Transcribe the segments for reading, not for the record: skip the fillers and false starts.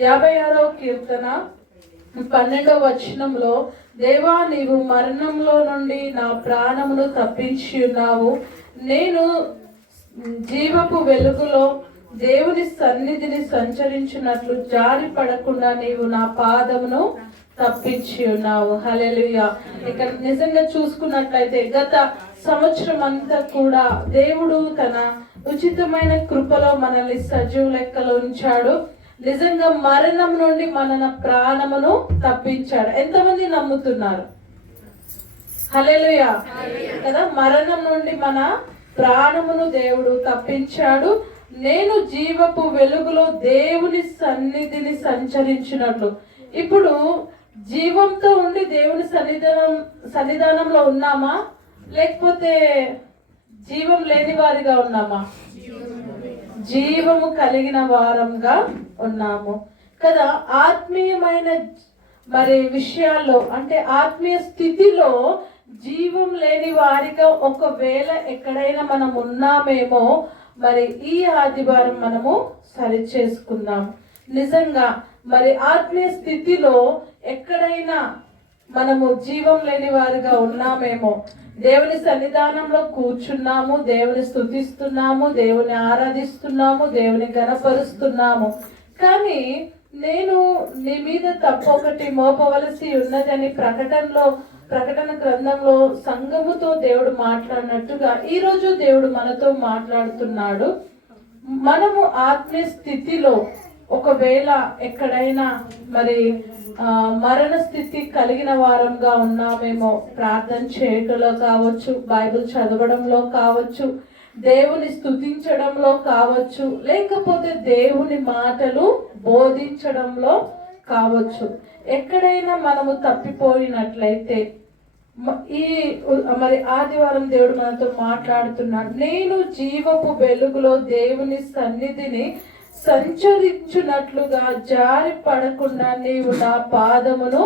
56వ కీర్తన 12వ వచనంలో, దేవా నీవు మరణంలో నుండి నా ప్రాణమును తప్పించి ఉన్నావు. నేను జీవపు వెలుగులో దేవుని సన్నిధిని సంచరించినట్లు జారి పడకుండా నీవు నా పాదమును తప్పించి ఉన్నావు. హల్లెలూయా. ఇక్కడ నిజంగా చూసుకున్నట్లయితే గత సంవత్సరం అంతా కూడా దేవుడు తన ఉచితమైన కృపలో మనల్ని సజీవ లెక్కలో ఉంచాడు. నిజంగా మరణం నుండి మన ప్రాణమును తప్పించాడు. ఎంతమంది నమ్ముతున్నారు? హల్లెలూయా కదా. మరణం నుండి మన ప్రాణమును దేవుడు తప్పించాడు. నేను జీవపు వెలుగులో దేవుని సన్నిధిని సంచరించినట్లు. ఇప్పుడు జీవంతో ఉండి దేవుని సన్నిధానంలో ఉన్నామా, లేకపోతే జీవం లేని వారిగా ఉన్నామా? జీవము కలిగిన వారంగా ఉన్నాము కదా. ఆత్మీయమైన మరి విషయాల్లో అంటే ఆత్మీయ స్థితిలో జీవం లేని వారిగా ఒకవేళ ఎక్కడైనా మనం ఉన్నామేమో, మరి ఈ ఆదివారం మనము సరి చేసుకుందాం. నిజంగా మరి ఆత్మీయ స్థితిలో ఎక్కడైనా మనము జీవం లేని వారిగా ఉన్నామేమో, దేవుని సన్నిధానంలో కూర్చున్నాము, దేవుని స్తుతిస్తున్నాము, దేవుని ఆరాధిస్తున్నాము, దేవుని గణపరుస్తున్నాము, కానీ నేను నీ మీద తప్పొకటి మోపవలసి ఉన్నదని ప్రకటన గ్రంథంలో సంఘముతో దేవుడు మాట్లాడినట్టుగా ఈరోజు దేవుడు మనతో మాట్లాడుతున్నాడు. మనము ఆత్మీయ స్థితిలో ఒకవేళ ఎక్కడైనా మరి మరణ స్థితి కలిగిన వారంగా ఉన్నామేమో, ప్రార్థన చేయటంలో కావచ్చు, బైబిల్ చదవడంలో కావచ్చు, దేవుని స్తుతించడంలో కావచ్చు, లేకపోతే దేవుని మాటలు బోధించడంలో కావచ్చు, ఎక్కడైనా మనము తప్పిపోయినట్లయితే ఈ మరి ఆదివారం దేవుడు మనతో మాట్లాడుతున్నాడు. నేను జీవపు వెలుగులో దేవుని సన్నిధిని సంచరించున్నట్లుగా జారి పడకుండా నీవు నా పాదమును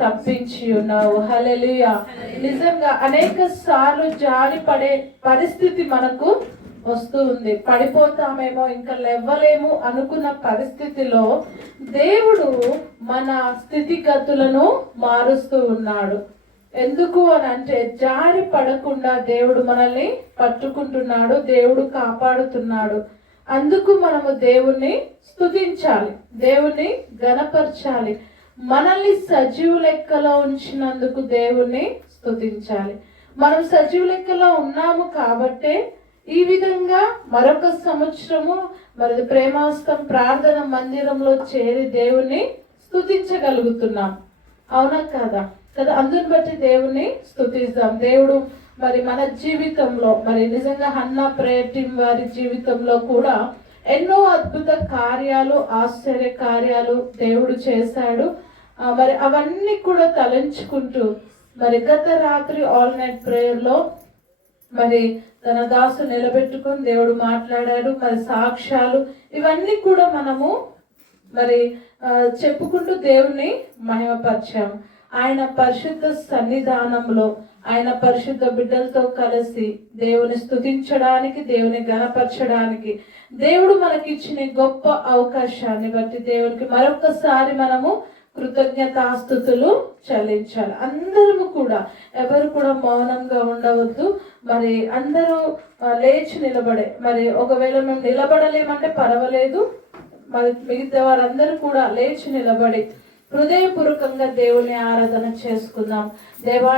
తప్పించి ఉన్నావు. హల్లెలూయా. నిజంగా అనేక సార్లు జారి పడే పరిస్థితి మనకు వస్తూ ఉంది. పడిపోతామేమో, ఇంకా లేవలేము అనుకున్న పరిస్థితిలో దేవుడు మన స్థితిగతులను మారుస్తూ ఉన్నాడు. ఎందుకు అని అంటే జారి పడకుండా దేవుడు మనల్ని పట్టుకుంటున్నాడు, దేవుడు కాపాడుతున్నాడు. అందుకు మనము దేవుణ్ణి స్తుతించాలి, దేవుణ్ణి గణపరచాలి. మనల్ని సజీవ లెక్కలో ఉంచినందుకు దేవుణ్ణి స్తుతించాలి. మనం సజీవ లెక్కలో ఉన్నాము కాబట్టే ఈ విధంగా మరొక సంవత్సరము మరి ప్రేమాస్తం ప్రార్థన మందిరంలో చేరి దేవుణ్ణి స్తుతించగలుగుతున్నాం. అవునా కదా? అందుని బట్టి దేవుణ్ణి స్తుతిస్తాం. దేవుడు మరి మన జీవితంలో మరి నిజంగా హన్నా ప్రేయర్ టీం వారి జీవితంలో కూడా ఎన్నో అద్భుత కార్యాలు, ఆశ్చర్య కార్యాలు దేవుడు చేశాడు. మరి అవన్నీ కూడా తలంచుకుంటూ మరి గత రాత్రి ఆల్ నైట్ ప్రేయర్ లో మరి తన దాసు నిలబెట్టుకుని దేవుడు మాట్లాడాడు. మరి సాక్ష్యాలు ఇవన్నీ కూడా మనము మరి చెప్పుకుంటూ దేవుణ్ణి మహిమపరిచాము. ఆయన పరిశుద్ధ సన్నిధానంలో ఆయన పరిశుద్ధ బిడ్డలతో కలిసి దేవుని స్తుతించడానికి, దేవుని గణపరచడానికి దేవుడు మనకిచ్చిన గొప్ప అవకాశాన్ని బట్టి దేవునికి మరొకసారి మనము కృతజ్ఞతాస్తుతులు చెల్లించాలి. అందరము కూడా ఎవరు కూడా మౌనంగా ఉండవద్దు. మరి అందరూ లేచి నిలబడే, మరి ఒకవేళ మేము నిలబడలేమంటే పర్వాలేదు, మరి మిగతా వారందరూ కూడా లేచి నిలబడి హృదయపూర్వకంగా దేవుని ఆరాధన చేసుకుందాం. దేవా,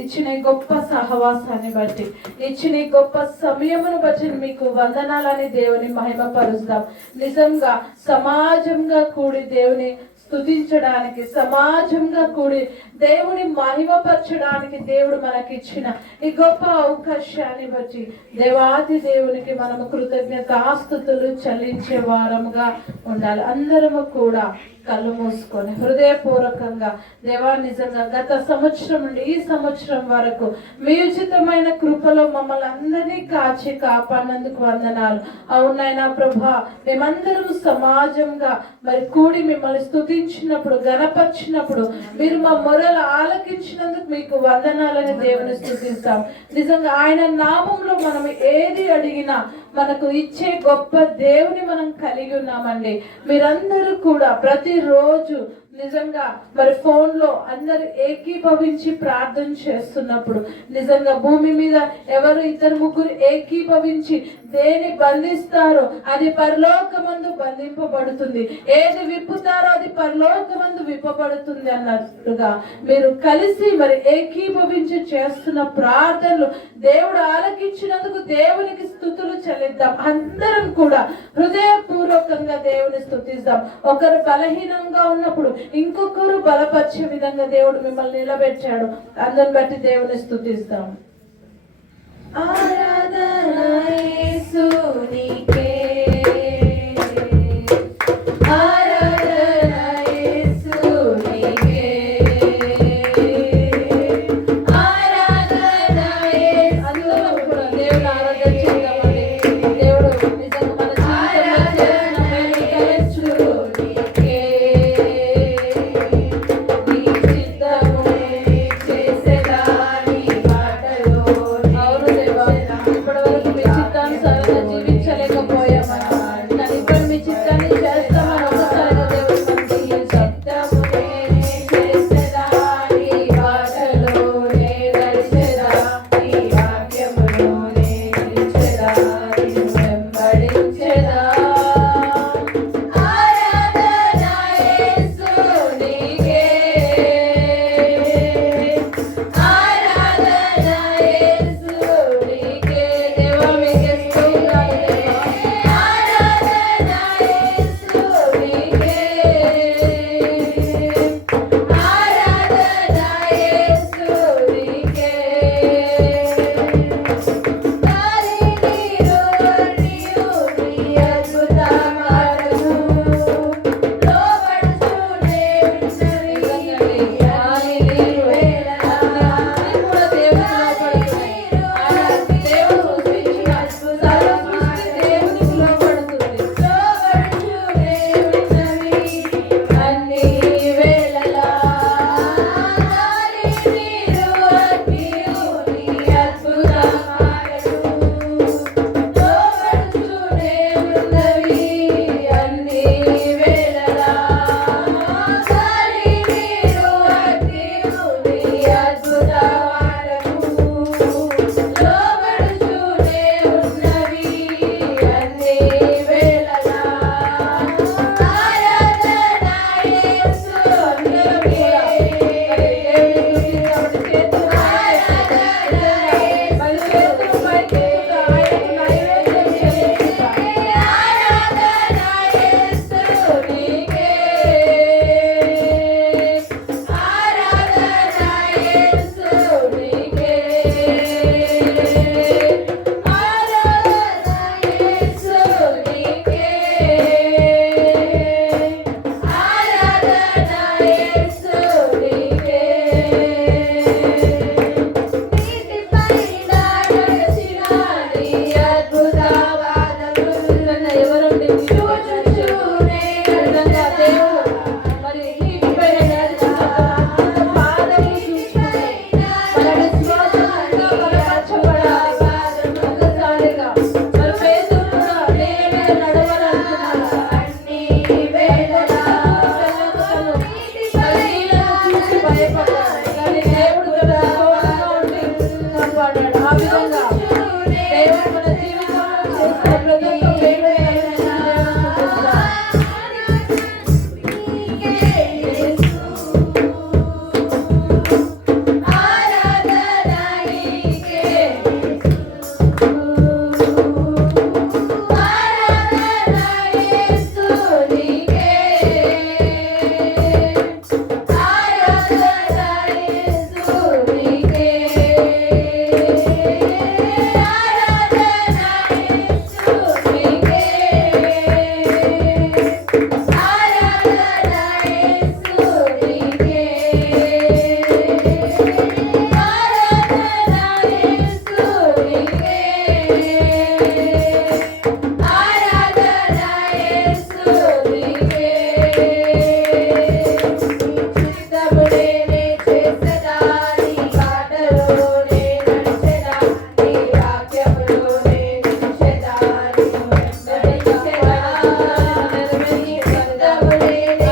ఇచ్చిన గొప్ప సహవాసాన్ని బట్టి, ఇచ్చిన గొప్ప సమయమును బట్టి మీకు వందనాలని దేవుని మహిమపరుస్తాం. నిజంగా సమాజంగా కూడి దేవుని స్తుతించడానికి, సమాజంగా కూడి దేవుని మహిమపరచడానికి దేవుడు మనకిచ్చిన ఈ గొప్ప అవకాశాన్ని బట్టి దేవాది దేవునికి మనము కృతజ్ఞతాస్తుతులు చెల్లించే వారముగా ఉండాలి. అందరము కూడా కళ్ళు మూసుకొని హృదయపూర్వకంగా దేవా, నిజంగా గత సంవత్సరం నుండి ఈ సంవత్సరం వరకు మీ ఉచితమైన కృపలో మమ్మల్ని అందరినీ కాచి కాపాడినందుకు వందనాలు. అవునైనా ప్రభా, మేమందరం సమాజంగా మరి కూడి మిమ్మల్ని స్తుతించినప్పుడు, గణపరిచినప్పుడు మీరు మా మొరలు ఆలకించినందుకు మీకు వందనాలని దేవుని స్తుతిస్తాం. నిజంగా ఆయన నామంలో మనం ఏది అడిగినా మనకు ఇచ్చే గొప్ప దేవుని మనం కలిగి ఉన్నామండి. మీరందరూ కూడా ప్రతిరోజు నిజంగా మరి ఫోన్ లో అందరు ఏకీభవించి ప్రార్థన చేస్తున్నప్పుడు నిజంగా భూమి మీద ఎవరు ఇద్దరు ముగ్గురు ఏకీభవించి దేని బంధిస్తారో అది పరలోకమందు బంధింపబడుతుంది, ఏది విప్పుతారో అది పరలోకమందు విప్పబడుతుంది అన్నట్టుగా మీరు కలిసి మరి ఏకీభవించి చేస్తున్న ప్రార్థనలు దేవుడు ఆలకించినందుకు దేవునికి స్తుతులు చెల్లిద్దాం. అందరం కూడా హృదయపూర్వకంగా దేవుని స్తుతిద్దాం. ఒకరు బలహీనంగా ఉన్నప్పుడు ఇంకొకరు బలపరిచే విధంగా దేవుడు మిమ్మల్ని నిలబెట్టాడు. అందరిని బట్టి దేవుని స్తుతిస్తాం. ఆరాధన యేసునికే, ఆరాధన యేసునికే, ఆరాధన యేసు. అందరం కూడా దేవుని ఆరాధన చేద్దామండి. దేవుడు నిజంగా మన జీవితంలో చేసిన మేలు తలచునికే, నీ చిత్తమునే చేసేదా నీ మాటలో. అవును దేవా, ఇప్పటివరకు మీ చిత్తానుసారంగా జీవించలేకపోయామని, కానీ ఇప్పుడు మీ చిత్తాన్ని చేస్తామని ఒకసారి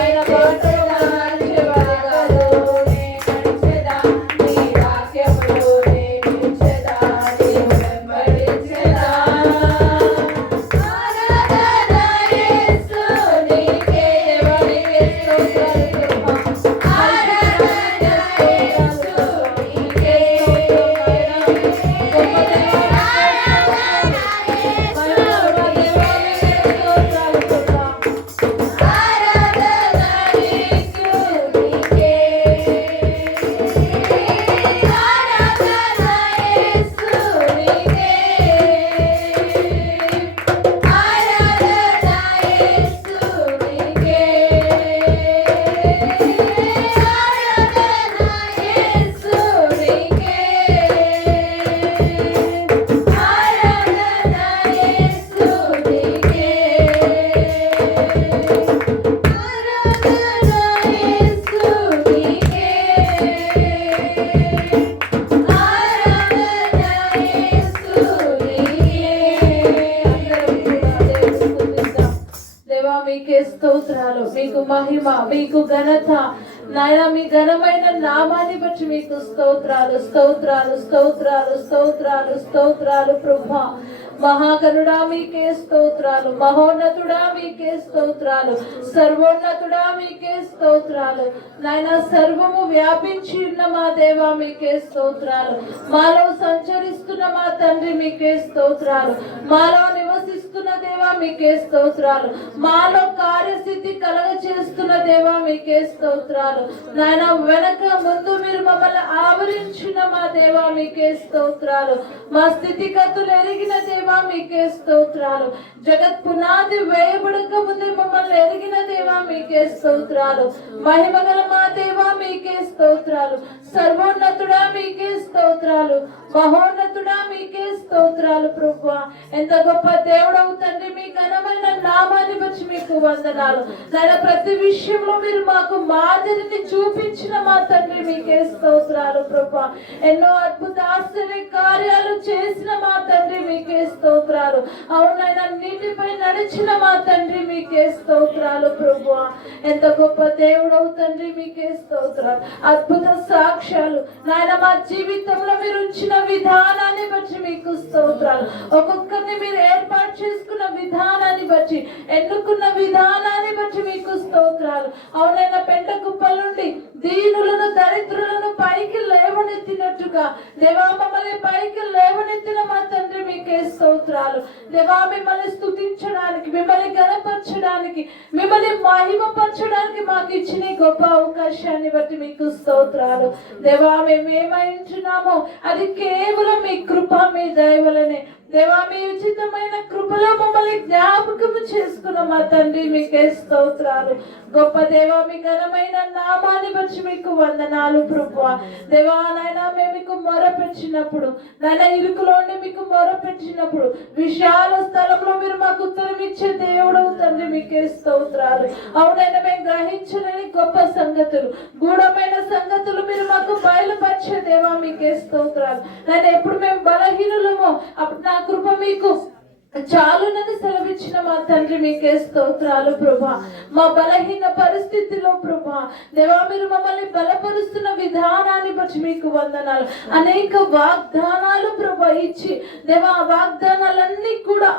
ఆయన మాటలు మార్చేవారు కాదు. నీ వాక్యములో నిలిచెదా, నిన్ను వెంబడించెదా. ఆరాధన యేసు నీకే, దేవునికి స్తోత్రాలు. ఆరాధన యేసు నీకే. గొప్ప మీకే స్తోత్రాలు, మీకు మహిమ, మీకు ఘనత నాయన. మీ ఘనమైన నామాన్ని బట్టి మీకు స్తోత్రాలు, స్తోత్రాలు, స్తోత్రాలు, స్తోత్రాలు, స్తోత్రాలు ప్రభా. మహాగణుడా మీకే స్తోత్రాలు, మహోన్నతుడా మీకే స్తోత్రాలు, సర్వోన్నతుడా మీకే స్తోత్రాలు. నాయన సర్వము వ్యాపించి ఉన్న మా దేవా మీకే స్తోత్రాలు. మాలో సంచరిస్తున్న మా తండ్రి మీకే స్తోత్రాలు. మాలో నివసిస్తున్న దేవా మీకే స్తోత్రాలు. మాలో కార్యసిద్ధి కలగ చేస్తున్న దేవా మీకే స్తోత్రాలు. నాయన వెనక ముందు మీరు మమ్మల్ని ఆవరించిన మా దేవా మీకే స్తోత్రాలు. మా స్థితిగతులు ఎరిగిన దేవా మీకే స్తోత్రాలు. జగత్ పునాది వేయబడక ముందే మమ్మల్ని ఎరిగిన దేవా మీకే స్తోత్రాలు. మహిమగల మా దేవా మీకే స్తోత్రాలు. సర్వోన్నతుడా మీకే స్తోత్రాలు, మహోన్నతుడా మీకే స్తోత్రాలు ప్రభువా. ఎంత గొప్ప దేవుడవు తండ్రి, మీ ఘనమైన నామాన్ని బట్టి మీకు వందనాలు. నాయన ప్రతి విషయంలో మీరు మాకు మాదిరిని చూపించిన మా తండ్రి మీకే స్తోత్రాలు ప్రభువా. ఎన్నో అద్భుత ఆశ్చర్య కార్యాలు చేసిన మా తండ్రి మీకే స్తోత్రాలు. అవునైనా నీటిపై నడిచిన మా తండ్రి మీకే స్తోత్రాలు ప్రభువా. ఎంత గొప్ప దేవుడవు తండ్రి మీకే స్తోత్రాలు. అద్భుత సాక్ష్యాలు నాయన మా జీవితంలో మీరు ఉంచిన విధానాన్ని బట్టి మీకు స్తోత్రాలు. ఒక్కొక్కరిని మీరు ఏర్పాటు చేసుకున్న విధానాన్ని బట్టి, ఎన్నుకున్న విధానాన్ని బట్టి మీకు స్తోత్రాలు. అవునైనా పెంట కుప్పల నుండి దీనులను దరిద్రులను పైకి లేవనెత్తినట్టుగా దేవా మమ్మల్ని పైకి లేవనెత్తిన మా తండ్రి మీకే స్తోత్రాలు. దేవా మిమ్మల్ని స్తుతించడానికి, మిమ్మల్ని గణపరచడానికి, మిమ్మల్ని మహిమపరచడానికి మాకు ఇచ్చిన గొప్ప అవకాశాన్ని బట్టి మీకు స్తోత్రాలు. దేవా మేము ఏమై ఉంటున్నామో అది కేవలం మీ కృప, మీ దయ వలనే. దేవా మీ ఉచితమైన కృపలో మమ్మల్ని జ్ఞాపకము చేసుకున్న మా తండ్రి మీకే స్తోత్రాలు. గొప్ప దేవా మీ ఘనమైన నామాన్ని బట్టి మీకు వందనాలు ప్రభువా. దేవా నాయన మేము మీకు మొరపెట్టినప్పుడు, నాయన ఇరుకులోనే మీకు మొరపెట్టినప్పుడు, విశాల స్థలంలో మీరు మాకు ఉత్తరం ఇచ్చే దేవుడవు తండ్రి మీకే స్తోత్రాలు. అవునైనా మేము గ్రహించలేని గొప్ప సంగతులు, గూఢమైన సంగతులు మీరు మాకు బయలుపరిచే దేవా మీకే స్తోత్రాలు. నాయన ఎప్పుడు మేము బలహీనులమో అప్పుడు నా కృప మీకు చాలునని సెలవిచ్చిన మా తండ్రి మీకే స్తోత్రాలు ప్రభా. మా బలహీన పరిస్థితిలో ప్రభా దేవా మీరు మమ్మల్ని బలపరుస్తున్న విధానాన్ని బట్టి మీకు వందనాలు. అనేక వాగ్దానాలు ప్రభా ఇచ్చి దేవా వాగ్దానాలన్నీ కూడా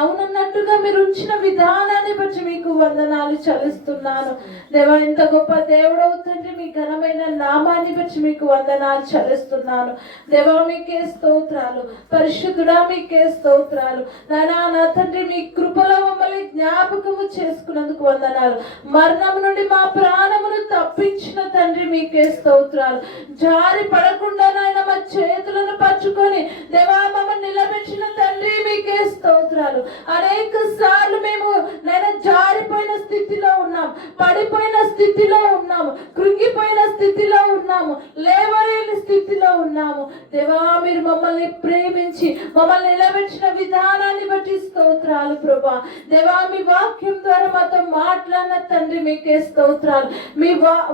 అవునన్నట్టుగా మీరు ఉంచిన విధానాన్ని బట్టి మీకు వందనాలు చెల్లిస్తున్నాను దేవా. ఎంత గొప్ప దేవుడవు తండ్రి, మీ ఘనమైన నామాన్ని బట్టి మీకు వందనాలు చెల్లిస్తున్నాను దేవా. మీకే స్తోత్రాలు, పరిశుద్ధుడా మీకే స్తోత్రాలు. నా తండ్రి మీ కృపలో మమ్మల్ని జ్ఞాపకము చేసుకున్నందుకు వందనాలు. మరణం నుండి మా ప్రాణమును తప్పించిన తండ్రి మీకే స్తోత్రాలు. జారి పడకుండా నాయన మా చేతులను పట్టుకొని దేవా మమ్మల్ని నిలబెట్టిన తండ్రి మీకే స్తోత్రాలు. అనేక సార్లు మేము నేను జారిపోయిన స్థితిలో ఉన్నాం, పడిపోయిన స్థితిలో ఉన్నాము, కృంగిపోయిన స్థితిలో ఉన్నాము, లేవలేని స్థితిలో ఉన్నాము దేవా. మీరు మమ్మల్ని ప్రేమించి మమ్మల్ని నిలబెట్టిన విధానాన్ని బట్టి స్తోత్రాలు ప్రభా. దేవా మీ వాక్యం ద్వారా మాతో మాట్లాడిన తండ్రి మీకే స్తోత్రాలు. మీ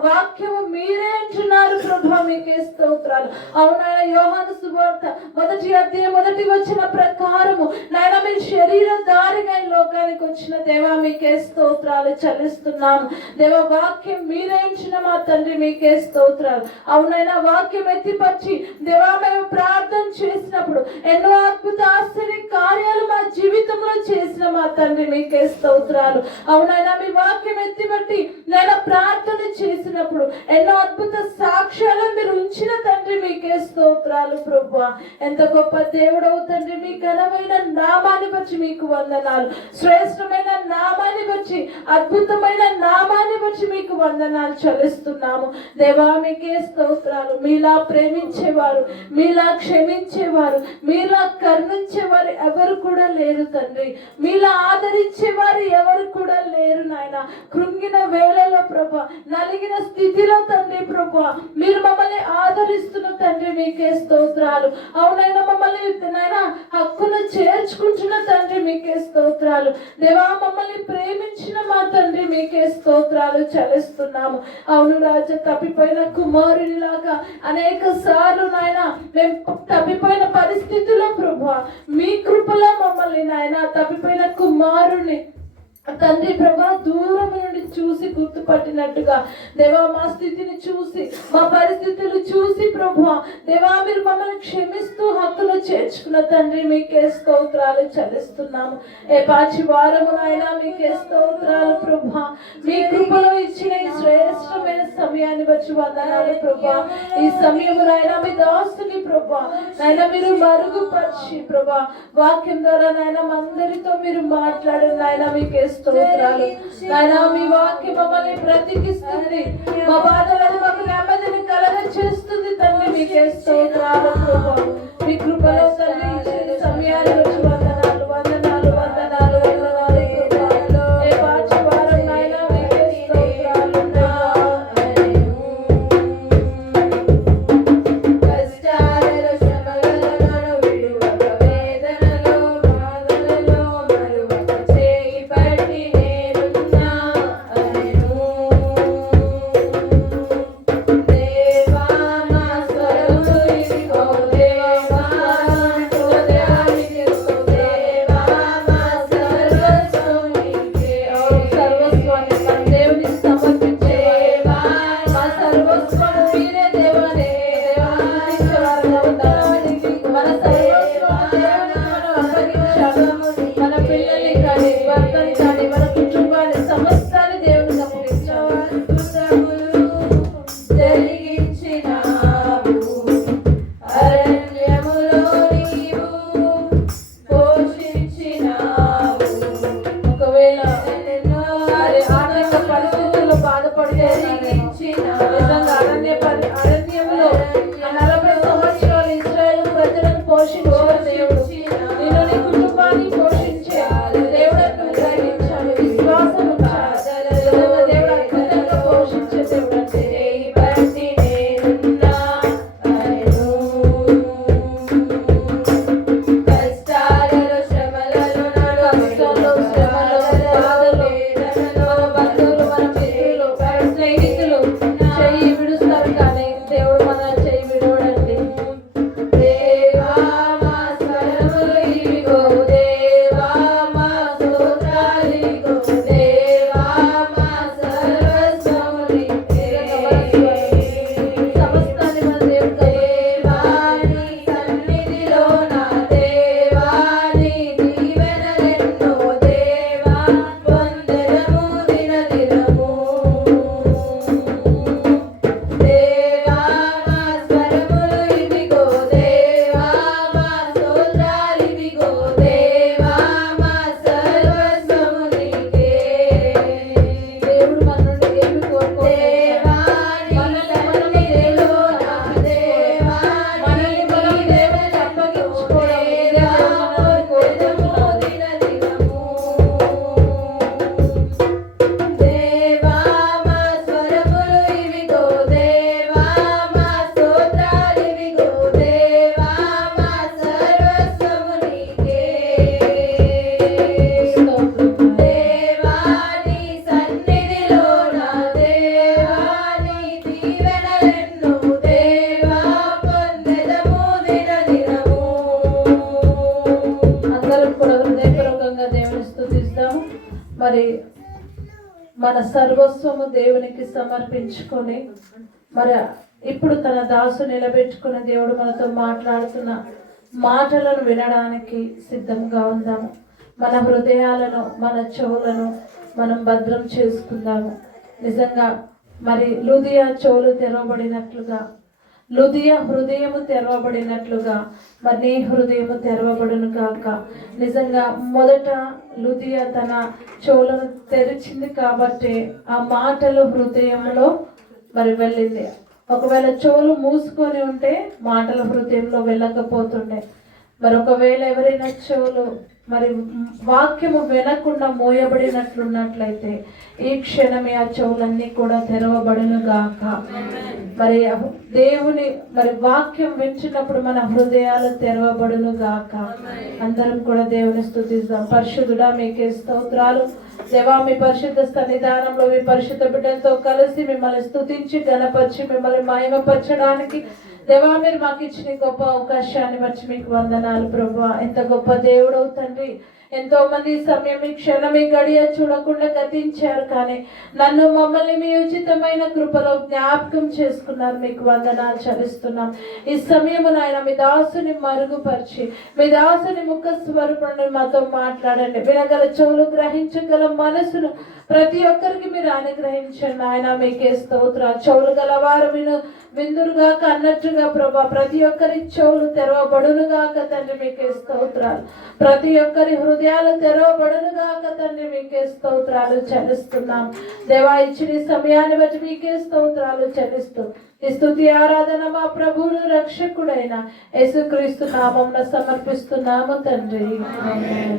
వాక్యము మీరే అంటున్నారు ప్రభా, మీకే స్తోత్రాలు. అవునాయన యోహాను సువార్త 1వ అధ్యాయం 1వ వచన ప్రకారము నాయన మీరు శరీరధారిగా ఈ లోకానికి వచ్చిన దేవా మీకే స్తోత్రాలు చెల్లిస్తున్నాను చెల్లిస్తున్నాము. దేవ వాక్యం మీరే ఇచ్చిన మా తండ్రి మీకే స్తోత్రాలు. అవునైనా వాక్యం ఎత్తిపరిచి దేవా మేము ప్రార్థన చేసినప్పుడు ఎన్నో అద్భుత ఆశ్చర్య కార్యాలు మా జీవితంలో చేసిన మా తండ్రి మీకే స్తోత్రాలు. అవునైనా మీ వాక్యం ఎత్తిపట్టి నేను ప్రార్థన చేసినప్పుడు ఎన్నో అద్భుత సాక్ష్యాలను మీరు ఉంచిన తండ్రి మీకే స్తోత్రాలు. ప్రభువా ఎంత గొప్ప దేవుడవు తండ్రి, మీ ఘనమైన నామాన్ని బట్టి మీకు వందనాలు. శ్రేష్టమైన నామాన్ని బట్టి, అద్భుతమైన నామాన్ని బట్టి మీకు వందనాలు చెల్లిస్తున్నాము. దేవా మీకే స్తోత్రాలు. మీలా ప్రేమించేవారు, మీలా క్షమించేవారు, మీలా కరుణించేవారు ఎవరు కూడా లేరు తండ్రి. మీలా ఆదరించేవారు ఎవరు కూడా లేరు నాయన. కృంగిన వేళలో ప్రభా, నలిగిన స్థితిలో తండ్రి ప్రభా మీరు మమ్మల్ని ఆదరిస్తున్న తండ్రి మీకే స్తోత్రాలు. అవునైనా మమ్మల్ని నాయన హక్కును చేర్చుకుంటున్న తండ్రి మీకే స్తోత్రాలు. దేవా మమ్మల్ని ప్రేమించిన మా తండ్రి మీకే స్తోత్రాలు చెల్లిస్తున్నాము. అవును రాజా, తప్పిపోయిన కుమారునిలాగా అనేక సార్లు నాయన మేము తప్పిపోయిన పరిస్థితుల్లో ప్రభా మీ కృపలో మమ్మల్ని నాయన తప్పిపోయిన కుమారుని తండ్రి ప్రభా దూరం నుండి చూసి గుర్తుపట్టినట్టుగా దేవా మా స్థితిని చూసి మా పరిస్థితులు చూసి ప్రభా దేవా మీరు మమ్మల్ని క్షమిస్తూ హక్కులు చేర్చుకున్న తండ్రి మీకే స్తోత్రాలు చెల్లిస్తున్నాము. ఏ పాచి వారము నాయనా మీకే స్తోత్రాలు ప్రభా. మీ కృపలో ఇచ్చిన ఈ శ్రేష్టమైన సమయాన్ని బట్టి వందనాలు ప్రభా. ఈ సమయము నాయనా మీ దాసుని ప్రభా నాయన మీరు మరుగుపరిచి ప్రభా వాక్యం ద్వారా నాయన అందరితో మీరు మాట్లాడిన నాయన మీకే స్తోత్రాలు. నాయనా మీ వాక్యం మమ్మల్ని బ్రతికిస్తుంది, మా బాధలను మాకు నెమ్మదిని కలగ చేస్తుంది తండ్రి మీకే స్తోత్రాలు ప్రభా. మీ కృపలో తండ్రి ఇచ్చిన సమయాన్ని బట్టి వందనాలు వందనాలు వందనాలు వందనాలు ప్రభా. ఏ పాచి వారం నాయనా మీకే స్తోత్రాలు. కష్టాలలో శ్రమలలో విడువక వేదనలో బాధలలో మరువక చేయి పట్టి నేనున్నా అను. దేవా మా స్వరము ఇదిగో దేవా దేవా మా సర్వస్వం నీకే. సర్వస్వాన్ని మన దేవునికి సమర్పించేవా మా సర్వస్వం మీరే దేవా. దేవా ఇచ్చేవారుగా ఉండాలి. మన సర్వస్వం దేవునికి మనం అప్పగించాలి. మన పిల్లల్ని కానీ భర్తని కానీ మన కుటుంబాన్ని సమస్తాన్ని దేవునికి అప్పగించాలి. జరిగించినావు అరణ్యములో నీవు పోషించినావు. ఒకవేళ ఆర్థిక పరిస్థితుల్లో బాధపడితే నిజంగా అరణ్యంలో 40 సంవత్సరాలు ఇశ్రాయేలు ప్రజలను పోషించిన దేవుడు నేను నీ కుటుంబాన్ని పోషించే దేవుడను గ్రహించాను. విశ్వాసం ఉంచాలి. దేవుడు అద్భుతంగా పోషించే దేవుడు అంటే బట్టి నేనున్నా అను. కష్టాలలో శ్రమలలో కష్టాల్లో శ్రమలో బాధలో మన బంధువులు మన మిత్రులు స్నేహితులు చెయ్యి విడుస్తారు కానీ దేవుడు మన చెయ్యి విడవడండి. దేవా మా స్వరములు ఇవిగో దేవా మా స్తోత్రాలు ఇవిగో దేవా మా సర్వస్వము నీకే. సమస్తాన్ని మన దేవుడు దేవా నీ సన్నిధిలో నా దేవా నీ దీవెనలెన్నో దేవా వందనము దినదినము. దేవా మా స్వరములు ఇవిగో దేవా మా స్తోత్రాలు ఇవిగో దేవా మా సర్వస్వము నీకే. దేవుడు మన నుండి ఏమి కోరుకోలేదు. మనల్ని మనం దేవుడు నా దేవా మనల్ని మనం దేవునికి అప్పగించుకోవడం మనల్ని కోరుకుంటున్నాము. దేవా మా స్వరములు ఇవిగో దేవా మా స్తోత్రాలు ఇవిగో దేవా మా సర్వస్వము నీకే. దేవా నీ సన్నిధిలో నా దేవా తన సర్వస్వము దేవునికి సమర్పించుకొని మరి ఇప్పుడు తన దాసు నిలబెట్టుకున్న దేవుడు మనతో మాట్లాడుతున్న మాటలను వినడానికి సిద్ధంగా ఉందాము. మన హృదయాలను, మన చెవులను మనం భద్రం చేసుకుందాము. నిజంగా మరి లూదియా చెవులు తెరవబడినట్లుగా, లూదియా హృదయము తెరవబడినట్లుగా మరి నీ హృదయము తెరవబడును గాక. నిజంగా మొదట లూదియా తన చెవులను తెరిచింది కాబట్టి ఆ మాటలు హృదయంలో మరి వెళ్ళింది. ఒకవేళ చెవులు మూసుకొని ఉంటే మాటల హృదయంలో వెళ్ళకపోతుండే. మరి ఒకవేళ ఎవరైనా చెవులు మరి వాక్యము వినకుండా మోయబడినట్లున్నట్లయితే ఈ క్షణమే ఆ చెవులన్నీ కూడా తెరవబడును గాక. మరి దేవుని మరి వాక్యం వింటున్నప్పుడు మన హృదయాలు తెరవబడును గాక. అందరం కూడా దేవుని స్తుతిద్దాం. పరిశుద్ధుడా మీకే స్తోత్రాలు దేవా. మీ పరిశుద్ధ సన్నిధానంలో మీ పరిశుద్ధ బిడ్డలతో కలిసి మిమ్మల్ని స్తుతించి ఘనపరిచి మిమ్మల్ని మహిమపరచడానికి దేవా మీరు మాకు ఇచ్చిన గొప్ప అవకాశాన్ని బట్టి మీకు వందనాలు ప్రభువా. ఎంత గొప్ప దేవుడవు తండ్రి. ఎంతో మంది సమయం ఈ క్షణం ఈ గడియ చూడకుండా గతించారు, కానీ నన్ను మమ్మల్ని మీ ఉచితమైన కృపలో జ్ఞాపకం చేసుకున్నారు. మీకు వందనాలు చెల్లిస్తున్నాం. ఈ సమయము నాయన మీ దాసుని మరుగుపరిచి మీ దాసుని ముఖ స్వరూపుని మాతో మాట్లాడండి. వినగల చెవులు, గ్రహించగల మనసును ప్రతి ఒక్కరికి మీరు అనుగ్రహించండి ఆయన. మీకే స్తోత్రాలు. చెవులు గలవారు విందురుగాక అన్నట్టుగా ప్రభా ప్రతి ఒక్కరి చెవులు తెరవబడునుగాక తండ్రి. మీకే స్తోత్రాలు. ప్రతి ఒక్కరి హృదయాలు తెరవబడునుగాక తండ్రి. మీకే స్తోత్రాలు చెల్లిస్తున్నాం దేవా. ఇచ్చిన సమయాన్ని బట్టి మీకే స్తోత్రాలు చెల్లిస్తూ ఈ స్తుతి ఆరాధన మా ప్రభువును రక్షకుడైన యేసుక్రీస్తు నామమున సమర్పిస్తున్నాము తండ్రి. ఆమేన్.